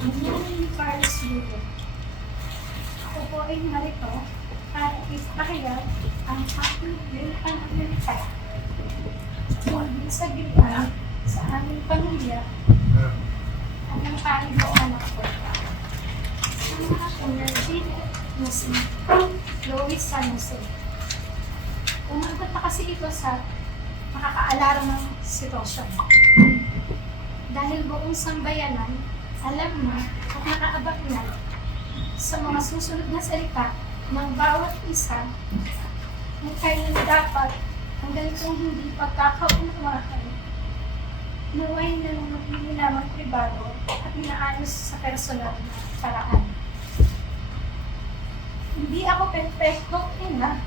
Ang name ni Carlos Lugo. Ako po ay narito para ipakilala ang aking Pan-America. Hindi sa gitna sa aming pamilya at ang aking anak ko. Ang aking Virginia na si Lois San Jose. Umagot na kasi ito sa makakaalarang ng sitwasyon. Dahil buong sambayanan, alam na at nakaabak na sa mga susunod na salita ng bawat isa na kailan dapat ang ganitong hindi pagkakaunawaan naway na ng lamang pribado at inaayos sa personal na paraan. Hindi ako perfectong ina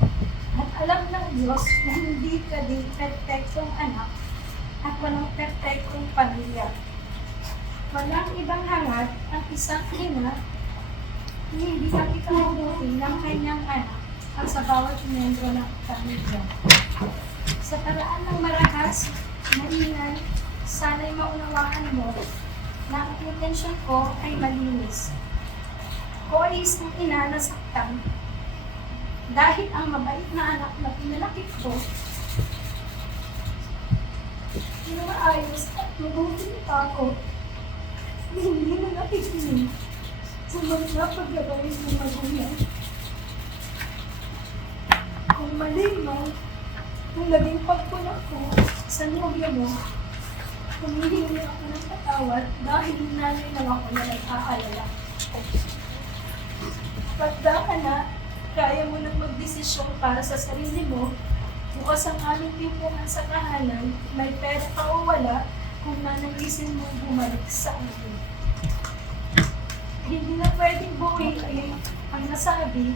at alam ng Diyos na hindi ka din perfectong anak at walang perfectong pamilya. Walang ibang hangad ang isang ina na hindi ang ikabubuti ng kanyang anak at sa bawat miyembro ng pamilya. Sa paraan ng marahas, maingay, sana'y maunawaan mo na ang intensyon ko ay malinis. Ako ay isang ina na saktan dahil ang mabait na anak na pinalaki ko pinaayos at mabuting pa ako. Hindi na nakikinig sa mga paglabais ng magulang. Kung mali man, kung naging pagpulak ko sa nobya mo, humihingi ako ng patawad dahil nanay lang ako na nag-aalala. Pagda ka na, kaya mo nang magdesisyon para sa sarili mo, bukas ang aming pimpunan sa kahanan, may pera ka o wala, kung nanalisin mo bumalik sa akin. Hindi na pwedeng buwiin ang nasabi,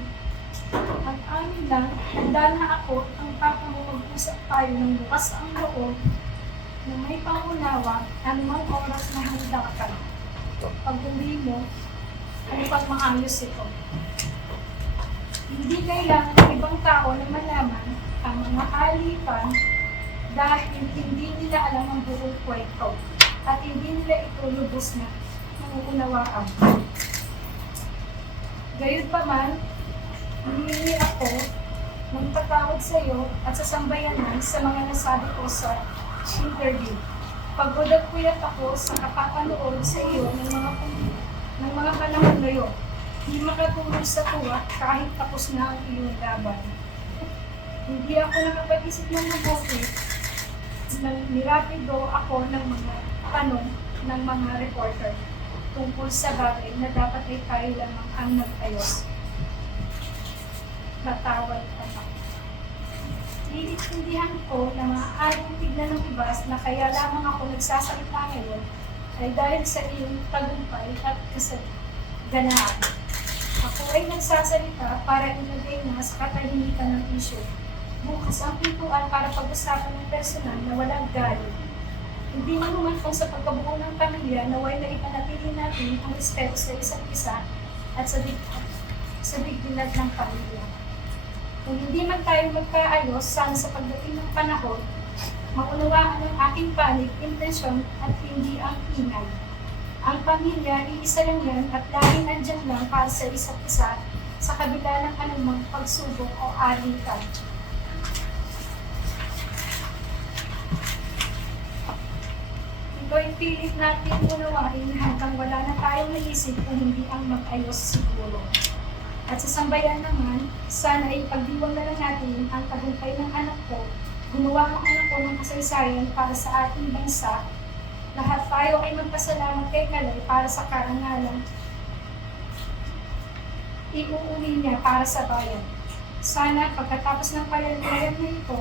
ang amin lang, handa na ako ang papa mo mag-usap tayo ng bukas ang loob na may pangunawa anumang oras na handa ka. Pag uwi mo, ano pag maayos ito? Hindi kailangan ng ibang tao na malaman ang mga alipan dahil hindi nila alam ang buong kwento at hindi nila ito lubos na nangunawaan. Gayunpaman, humingi ako ng patawad sa iyo at sa sambayanan sa mga nasabi ko sa interview. Pagod at puyat ako sa kapapanood sa iyo ng mga panahon na yun. Hindi makatulog sa tuwa kahit tapos na ang iyong laban. Hindi ako nakapag-isip ng mabuti nang nirapido ako ng mga tanong ng mga reporter tungkol sa bagay na dapat ay tayo lamang ang nag-ayos. Matawad ako. Iintindihan ko na maaaring tignan ng iba na kaya lamang ako nagsasalita ngayon ay dahil sa iyong tagumpay at kasaganaan. Ako ay nagsasalita para ilagay na sa katahimikan ng isyu. Bukas ang pintuan para pag-usapan ng personal na walang galit. Hindi na naman kung sa pagkabuo ng pamilya naway na ipanatili natin ang respeto sa isa't isa at sa dignidad ng pamilya. Kung hindi man tayo magkaayos, sana sa pagdating ng panahon, maunawaan ang aking panig, intensyon at hindi ang ingay. Ang pamilya, iisa lang yan at laging nandyan lang para sa isa't isa sa kabila ng anumang pagsubok o alitan. Ito'y pilit natin unawain hanggang wala na tayong naisip kung hindi ang mag-ayos siguro. At sa sambayan naman, sana ay pagdiwang na lang natin ang tagumpay ng anak ko, gumawa ang anak ko ng kasaysayan para sa ating bansa. Lahat tayo ay magpasalamat kay Kalay para sa karangalan. Iuuwi niya para sa bayan. Sana pagkatapos ng palalagayan na ito,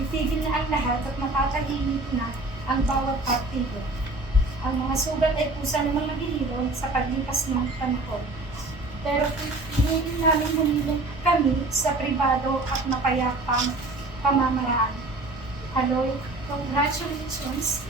itigil na ang lahat at matatahimik na ang bawat partido. Ang mga sugat ay kusa namang naghihilom sa paglipas ng panahon. Pero hindi namin humilong kami sa pribado at mapayapang pamamaraan. Aloy, congratulations.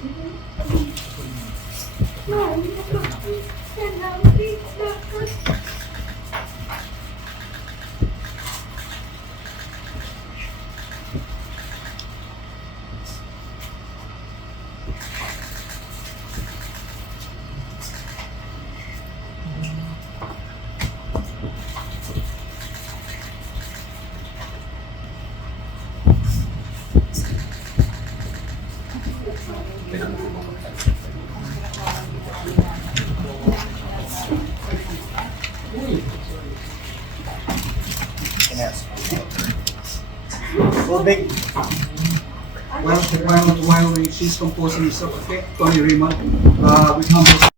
Tubig. While she's composing herself, okay, Tony Raymond, with humble